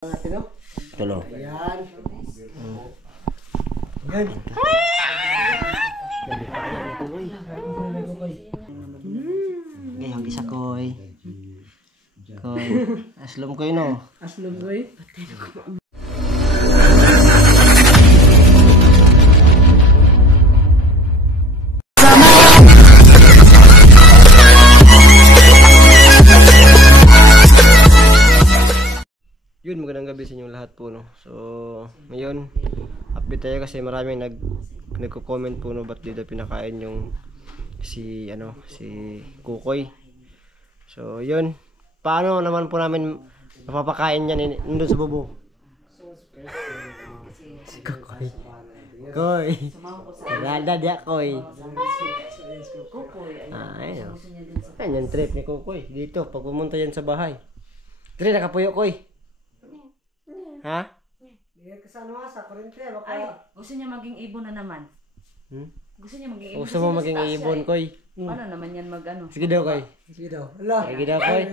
Tulo. Yan. Yan. Gayang isa koy. Koy. Aslom koy no. Aslom koy. Yun, magandang gabi sa inyong lahat po, no. So, ngayon update tayo kasi marami nagko-comment po, no, ba't di daw pinakain yung si Kukoy. So, yun. Paano naman po namin mapapakain yan nandun sa bubo? Si Kukoy. Koy. Rada dia Koy. Ayun. Ayun yung trip ni Kukoy. Dito, pag pumunta yan sa bahay. Dire, nakapuyo, Koy. Ha? Kasano sa kurente baka. Ay, gusto niya maging ibon na naman. Gusto niya maging ibon. Gusto mo maging ibon, Koy? Paano naman yan mag-ano? Sige daw, Koy. Sige daw. Ala. Sige daw, Koy.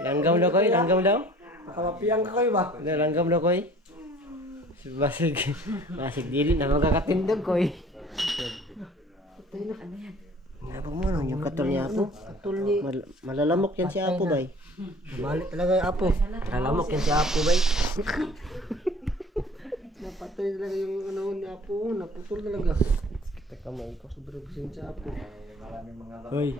Langgam daw, Koy. Langgam daw. Makapapiyang ka koy ba? Langgam daw, Koy. Basig. Basig dili na magkakatindog, Koy. Ano yan? Nabang mo no, yung katol niya Apo. Katol ni malalamok yan si Apo bay. Balik talaga yung Apo. Malalamok yan si Apo bay. Napatay talaga yung ano ni Apo, naputol talaga. Teka mo ikaw. Sobrang gusto sa Apo. Koy.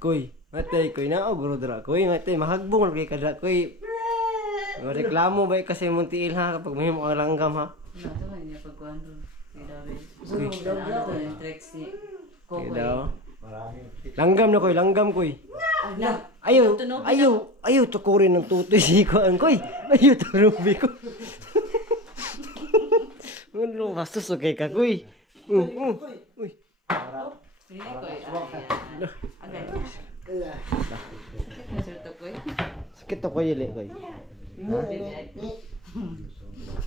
Koy. Matay, Koy na. Guro dra. Koy, matay. Mahagbong kay kadra, Koy. Reklamo bay kasi muntiil ha kapag may mga langgam ha. Ano ito nga niya pagkuhan doon? Hindi daw Gusto mo yung tricks ni Sige Kukoy. daw. Langgam na, Koy. Langgam, Koy. Ayaw tukurin ng tutoy si Kuan, Koy. Ayaw turubi ko. Ano, bastos okay ka, Koy. Uy. Pili Koy. Agay. Nasurto Koy. Sakit to, Koy. Ili, Koy.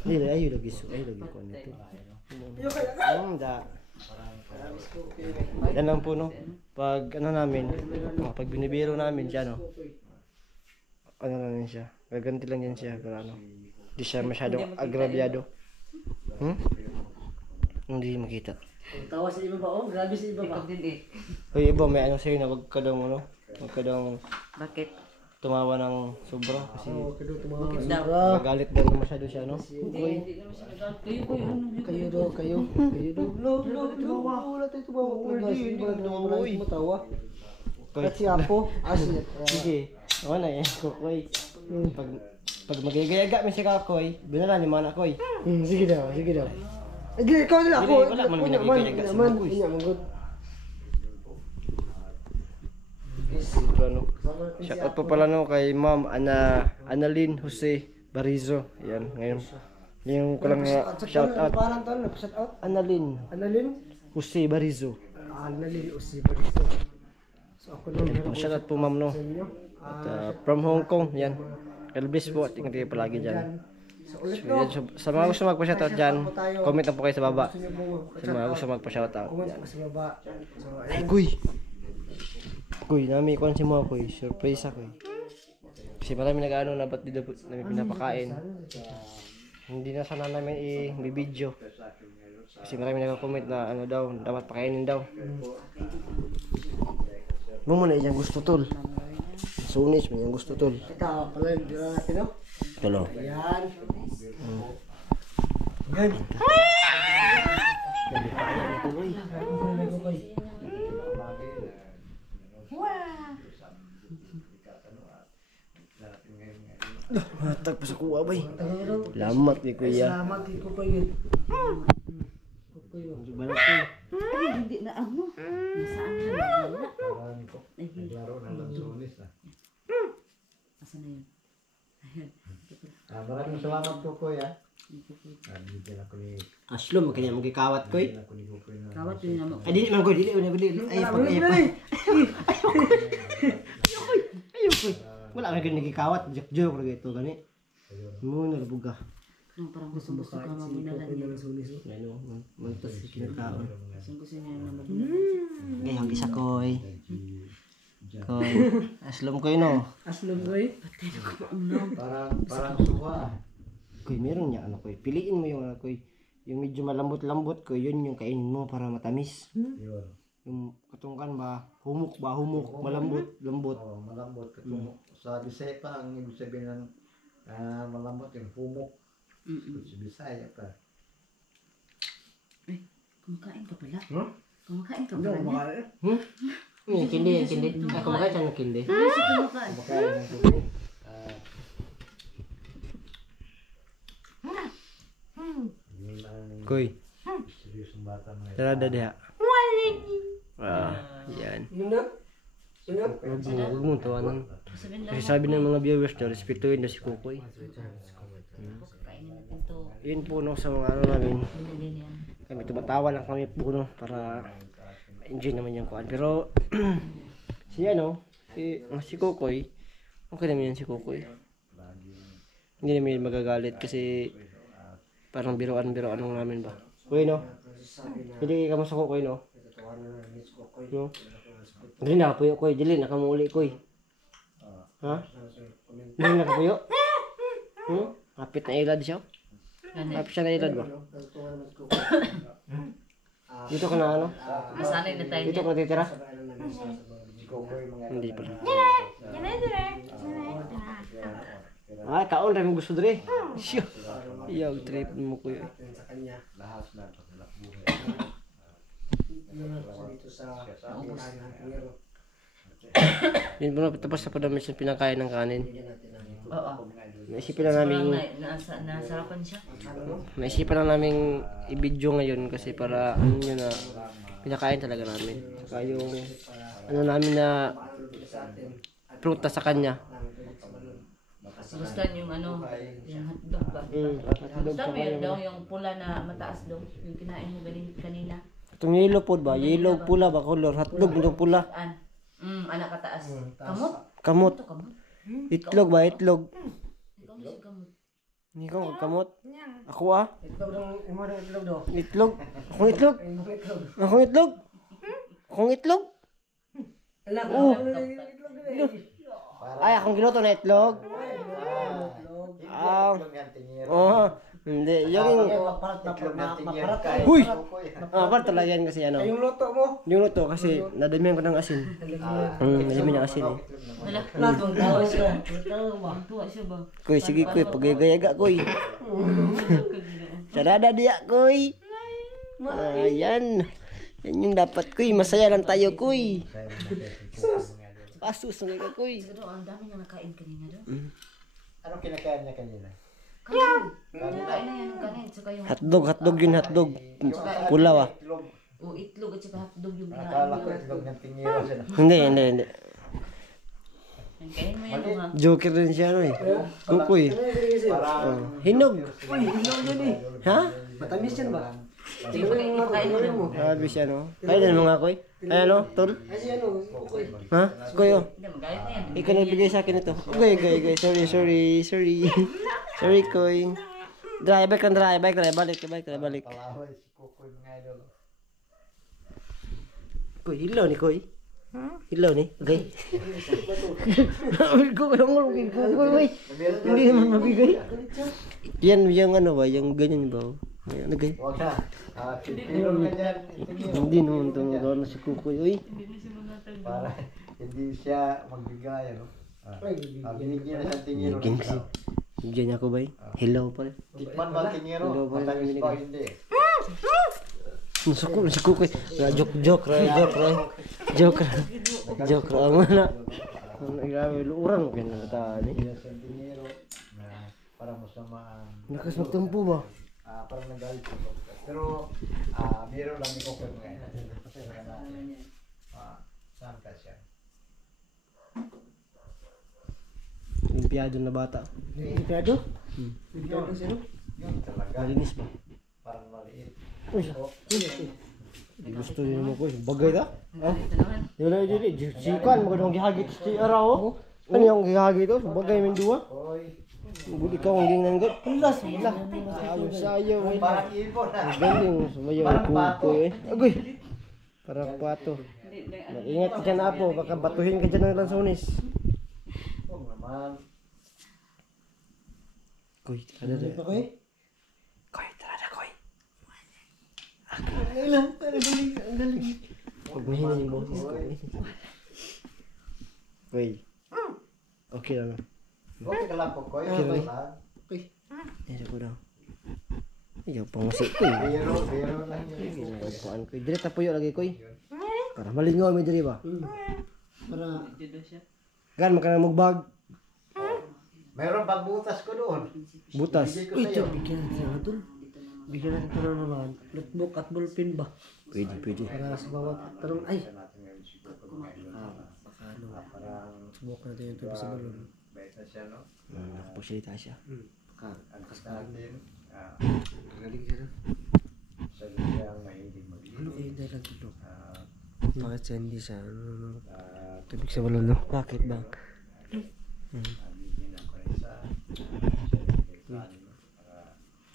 Ili, ayaw lagi ko nito. Da. Yan lang po, no. Pag ano namin, pag binibiro namin siya, no. Ano namin siya. Gaganti lang yan siya, pero ano. Hindi siya masyadong agrabyado. Hindi makita. Tawa sa iba ba? Oh, grabe sa iba ba? Ikaw din eh. Hoy, iba may ano sa'yo na wag ka daw, ano. Wag ka daw Bakit? tumawa ng sobra. Kasi Kado tumawa. Bakit daw? magalit daw na masyado siya, no. Hindi naman siya nag- Kayo Koy, ano? Kayo daw. Tumawa. Wala tayo tumawa. Hindi tumawa. Matawa. Koy. At si Apo. Asit. Sige. Ano na yan, Kukoy. Pag magigayaga mo si Kakoy, binala ni Mana Koy. Sige daw. Ikaw nila ako. Wala man minagigayaga sa Kukoy. Ano? Shoutout po pala no kay Ma'am Annalyn Jose Barizo. Yan, ngayon. Yung ko lang shoutout. Parang to, shout out. Annalyn Analin? Jose Barizo. Analin o si Baristo. So ako naman. Shoutout po ma'am no. At from Hong Kong, yan. Elvis po at ingat kayo palagi dyan. So ulit So, yan, sa mga gusto magpa-shoutout dyan, comment lang po kayo sa baba. Sa mga gusto magpa-shoutout. Comment Yan. pa sa baba. So Ay, Kuy! Kuy, nami ko si mo, Kuy. Surprise ako, kasi marami nag-ano na ba't di daw namin pinapakain. Hindi na sana namin i-video. Kasi marami nag-comment na ano daw, dapat pakainin daw. Mo muna iyang gusto tol. Sunis mo iyang gusto tol. ikaw pala yung dira natin no? Tulo. Yan. Matag pa sa kuwa bay. Lamat ni Kuya. Salamat ko pa yun. Balak ko. Ay, hindi na ano. Nasaan na? Wala. Ay, hindi. Asan na yun? Ayan. Maraming salamat po ko ya. Aslom kanya magikawat Kuy. Kawat yun naman. Ay dili man Kuy, dili. Ay pag ay. Ayo Kuy. Wala man gani nagikawat, joke ra gito gani. Mo na buga. No, parang gusto ka mabinalan niya. Ano, mantos si kinakaon. Gusto niya na mabinalan. Gayang isa koy. Koy. Aslom koy no. Aslong koy. Parang suwa. Koy, meron niya ano koy. Piliin mo yung ano koy. Yung medyo malambot-lambot koy, yun yung kainin mo para matamis. Yun. Yung katungkan ba, humok, malambot, lambot. Oh, malambot. Sa Bisaya pa, ang ibig sabihin ng malambot yung humok. Sa Bisaya pa. Ay, kumakain ka pala. Huh? Kumakain ka Hindi pala ako niya. makain. Yung kindi. Ako makaya siya ng kindi. Hindi siya kumakain. Kumakain ng tubig. Yun ang Koy, seryosong bata mga tarada diha. Yan. Yun na. Yun na. Huwag mo tawanan. Sabihin lang Kasi sabi ng mga viewers daw, respetuhin daw si Kukoy. kainin natin to. Yun po no, sa mga ano namin. Binili niyan. Kami tumatawa lang kami po no, para ma-enjoy naman yung kuhan. Pero, si si Kukoy, okay naman yan si Kukoy. Hindi naman yun magagalit kasi parang biroan lang namin ba. Kuy no? Hindi ka mo sa Kukoy no? No? Dili nakapuyo Kuy, dili nakamuli Kuy. Ha? Dili nakapuyo? Kapit na ilad siya? Kapit siya na ilad ba? Dito ka na ano? Masanay na tayo Dito niya. ka natitira? si Kokoy mga Hindi pala. Ay, kaon rin mo gusto dre. Siya. Iyaw, trip mo Kuy. lahas na paglalak buhay. Dito sa Pangero. Yun po na, tapos na po namin siya pinakain ng kanin. Oo. Naisipan lang namin, Nasarapan siya. naisipan lang namin i-video ngayon kasi para ano yun na pinakain talaga namin. Saka yung ano namin na prutas sa kanya. Gusto yung ano, yung hotdog ba? Hotdog Gusto pa mo yun kayo. daw, yung pula na mataas daw, yung kinain mo kanina. Itong yellow po ba? Yellow pula ba color? Hotdog itong pula. Anak kataas. Kamot? Kamot. Ito kamot. Itlog ba? Itlog. Ikaw si kamot. Hindi ko kamot. Ako ah. Itlog daw, imo daw itlog daw. Itlog. Akong itlog. Imo itlog. Akong itlog. Akong itlog. Ala, itlog din. Ay, akong ginuto na itlog. Itlog yan, tingiro. Oh, hindi. Yung Itlog na tingiro ka. Huy! Kokoy. Part talaga yan kasi ano. Yung luto mo. Yung luto kasi nadamihan ko ng asin. Nadamihan ng asin eh. Wala. Latong tawa siya. Tuwa siya ba? Kuy, sige kuy, pagagayaga kuy. Sarada dia kuy. Ayan. Yan yung dapat kuy. Masaya lang tayo kuy. Pasus ng ka kuy. Siguro, ang dami na nakain kanina daw. Ano kinakain niya kanina? Kanin! Kain na yan yung kanin. Saka yung Hotdog yun, hotdog. Pulaw ah. Itlog. itlog at saka hotdog yung Akala ko kinain itlog ng tingiro sila. Hindi. Kain mo yan ha. Joker din siya ano eh. Kukoy. Parang Hinog. Uy, hilaw yan eh. Ha? Matamis yan ba? Sige, pagkain mo na. Sabi siya no. Kailan mga kuy? Ay ano, tol? Ay, si ano, Kukoy. Ha? Kuy oh. Hindi, magalit na yan. Ikaw nagbigay sa akin ito. Okay. Sorry. Sorry, Koy. Balik. palahoy si Kokoy mga idol. Koy, hilaw ni Koy. Hilaw ni, okay. Koy, Koy. Hindi naman mabigay. Yan, yung ano ba, yung ganyan ba? Ayan, okay. Huwag na. Tingiro ka dyan. Tingiro. Hindi naman ito magkaroon na si Kukoy. Uy, Para hindi siya magbigay, ano? Binigyan na siya tingiro. bigyan niya ako ba? Hilaw pa rin. Tikman ba ang tingiro? Matamis ba? Hindi. Nasuko na si Kukoy. Joke ang mana. Grabe, urang ka na tani. Yes, ang tingiro na parang masama ang... Nakas magtampo ba? Parang nagalit ko. Pero, meron lang ni Kokoy mga idol. Saan ka siya? Limpiyado na bata. Limpiyado? Limpiyado sino? Yun talaga. Malinis ba? Parang maliit. Di gusto din mo ko. Bagay ta? Ah? Ito naman. Wala dili. Sikan magandang gihagit si araw. Ano yung gihagit to? Bagay man duwa. Koy. Budi ka ang gingnan ko. Pulas wala. Sayo eh. Parang ibon na. Galing sumayaw ko ko eh. Agoy. Para pato. Mag-ingat ka dyan, Apo. Baka batuhin ka dyan ng lansones. Oo naman. Koy, tara na. Pa koy? Koy, tara na, Koy. Ang lang, ang galing. Huwag mahina yung boses ko. Koy. Okay lang. Okay ka lang po, Koy. Okay lang. Koy. Dito ko daw. Ayaw pang masik, Koy. Biro lang yun. Ginagawa ko. Dire tapuyo lagi, Koy. Para malingaw may diri ba? Para Gan, maka na magbag. Mayroon pang butas ko doon. Butas. Bigay ko uy, sa'yo. bigyan natin siya tol. Bigyan natin ito na naman. Notebook at ballpen ba? Pwede, pwede. Para sa bawat tarong ay. Parang Subukan natin yung tubo sa balon. bait na siya, no? Nakaposilita siya. Ang natin, Galing siya na. sa siyang mahilig Ano mag-inig. kayo dahil lang ito? Bakit siya hindi siya? Tubig sa balon, no? Bakit ba? Bigyan ako rin sa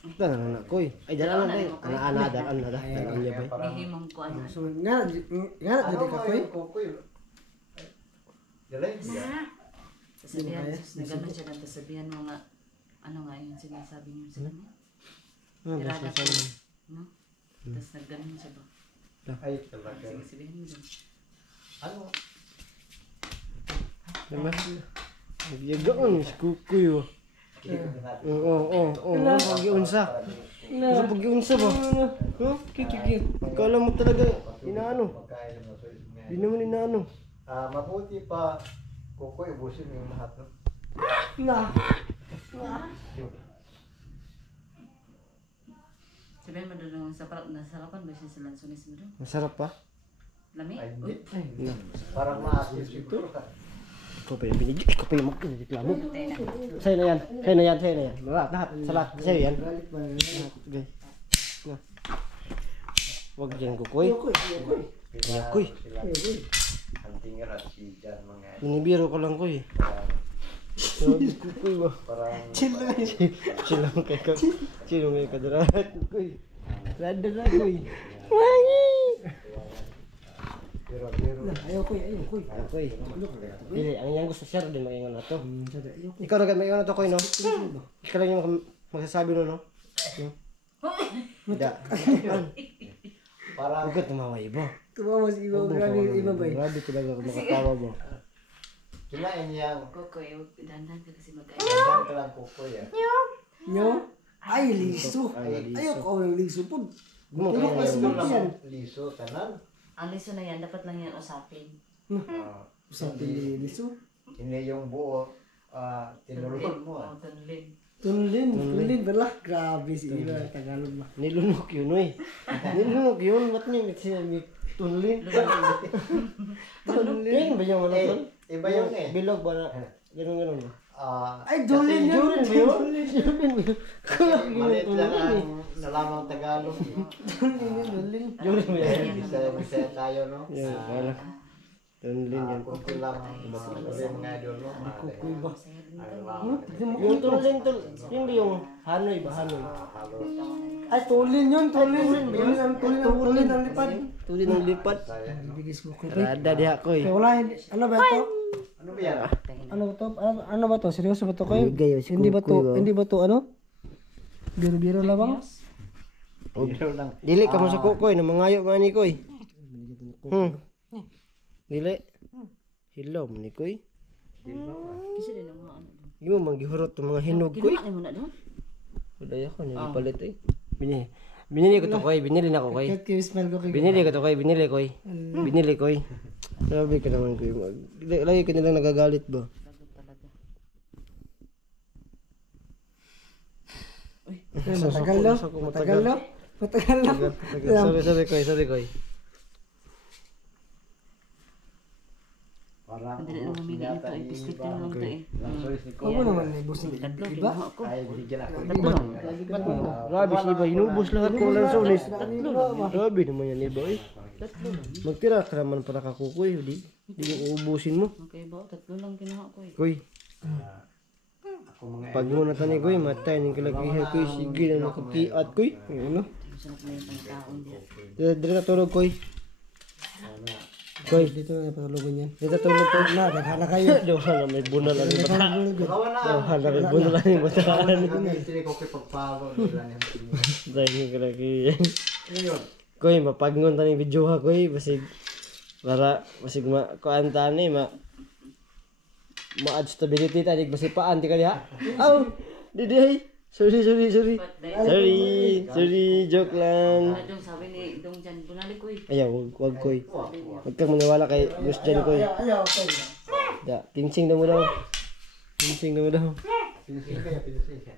Dalan na, Koy. Ay, dalan na, Koy. Ana, dalan na. Dalan niya, Bay. Hihimong ko ano. So, nga na dali ka koy. Kukoy. Galing siya. Sasabihan, nagano siya lang, sasabihan mo nga, ano nga yung sinasabi niyo sa kanya? Ano ba siya sa amin? No? Tapos nagganon siya ba? Ay, talaga. Sige, sabihin mo din. Ano? Diba? Nagyagaan, si Kukoy, oh. Oo. Pag-iunsa. Ano pag-iunsa ba? Huh? Kikikik. Kala mo talaga, inaano. Pagkain ng masoy. Di naman inaano. Mabuti pa, Kukoy, ubusin yung lahat, no? Sabihin mo doon, nasarapan ba siya sa lansones mo doon? Masarap pa? Lami? Ay, hindi. No. Parang maasin siguro. Ikaw pa yung binigyan. Ikaw pa yung magreklamo. Sa'yo na yan. Sa'yo na yan. Lahat. Sa lahat. Sa'yo yan. Okay. Na. Huwag dyan, Kukoy. Kukoy. Ang tingin at si Jan mga Binibiro ko lang, Koy. Sabi, Kukoy ba? parang Chill lang kay ka. Chill lang kay kadrat. Kukoy. Rada na, Koy. pero Ayaw koy. Koy. Dili, ang iyang gusto siya din mag-ingon na to. Ayaw koy. Ikaw rin mag-ingon na to, Koy, no? Ikaw lang yung magsasabi no, no? Hindi. parang Huwag ka tumawa, iba. Tumawa si iba. Grabe yung iba ba eh. Grabe talaga kung makatawa mo. kinain niyang Kokoy, dandan ka kasi mag-ay. Jan ka lang Kukoy, Nyo? Ay, liso. Ay, liso. Ayaw ko ang liso po. Gumakain na Liso yun. lang, liso, tanan. Ang liso na yan, dapat lang yan usapin. Sabi ni liso. Hindi yung buo, tinulog mo. Oo, tunlin. Tunlin bala. Grabe si iba. Tagalog ba? Nilunok yun, oy. Nilunok yun. Ba't niya sinabi tunlin? Tunlin ba yung ano to? Iba yun eh. Bilog ba na? Ganun ba? Ay, dulin yun. Dulin ba yun? Maliit lang ang nalamang Tagalog. Dulin ba yan? Bisaya tayo, no? Yan, kala. Tunlin yan. Kunti lang ang rin nga doon, no? Kukoy ba? Yung tunlin, yun ba yung Hanoy ba? Hanoy. Ay, tulin yun. Tulin ang lipad. Tulin ng lipat. Bigis ko koy. Rada diha ko eh. Kaya wala, ano ba ito? Ano ba yan? Ano ba to? Ano ba to? Seryoso ba to kayo? Bigay, si Hindi ba Kukoy to? ba? Hindi ba to ano? Biro-biro lamang? Biro lang. Dili ka mo sa Kukoy, na mangayo nga ni Koy. Dili. Hello, man ni Koy. Kasi din ang mga ano. Di mo manggihurot ng mga hinog Koy. Ginawa mo na doon? Wala ako, nilipalit eh. Binili ko to Koy, binili na ko Koy. Kahit kayo smell ko kayo. Binili ko to Koy, binili Koy. Binili Koy. Sabi ka naman Koy. Lagi ka nilang nagagalit ba? Matagal no? Matagal no? Matagal no? Sabi Koy. Parang Hindi na mamili nito eh. Biscuit ka lang ito eh. Lansones ni Huwag mo naman libos ng Tatlo, iba. kinuha ko. Ay, binigyan ako. Grabe si Iba, hinubos lahat ng lansones. Grabe naman yan Iba eh. Magtira ka naman para ka Kukoy, di yung uubusin mo. Okay ba? Tatlo lang kinuha ko eh. Koy, Ako mga pag muna tani Koy, matay ng kalagihan Koy, sige na nakakiat Koy. Ano? Masarap na yung pangkaon diya. Dire na tulog Koy. Koy, Dito na patulugan yan. Dito tulog po na. Naghala kayo. doha na may bunal ano ba? Dalawa na. Doha na may bunal ano ba? Hindi ko kipagpalo nila niyan. Dahil ka lagi. Ngayon, Koy, mapagngon tani video ha koy, basig para basig kuanta ni ma-add stability tadi basig paan ti kali ha. Aw, didi. Sorry. Sorry, joke lang. Dong sabi ni Dong Jan, bunali ko eh. Ayaw, wag koy. Wag kang maniwala kay Gus Jan koy. Ayaw, okay. Da, kinsing na mo daw. Kinsing na mo daw. pinising ka.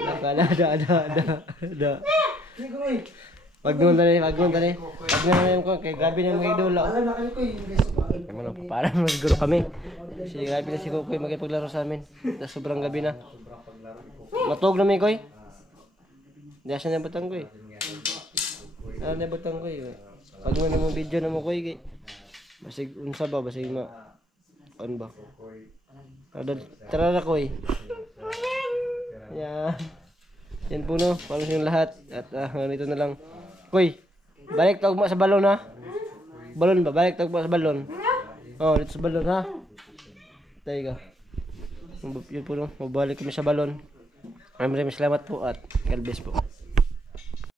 Nakala, da. Wag nun tani. Wag nun ko kay grabe na mga idol. Alam na kayo ko yung Ano, para magsiguro kami. Kasi grabe na si Kukoy magkipaglaro sa amin. Na sobrang gabi na. Matog na may koy. Hindi siya nabatang koy. Nabatang koy. Pag mo na mong video na mo koy kay basig unsa ba basig on ba. Tara na koy. Yan po no, para sa inyong lahat. At ganito na lang. Koy, balik tagma sa balon ha. Balon ba? Balik tagma sa balon. Oh, dito sa balon ha. Tayo ka. Yun po no, mabalik kami sa balon. Maraming salamat po at God bless po.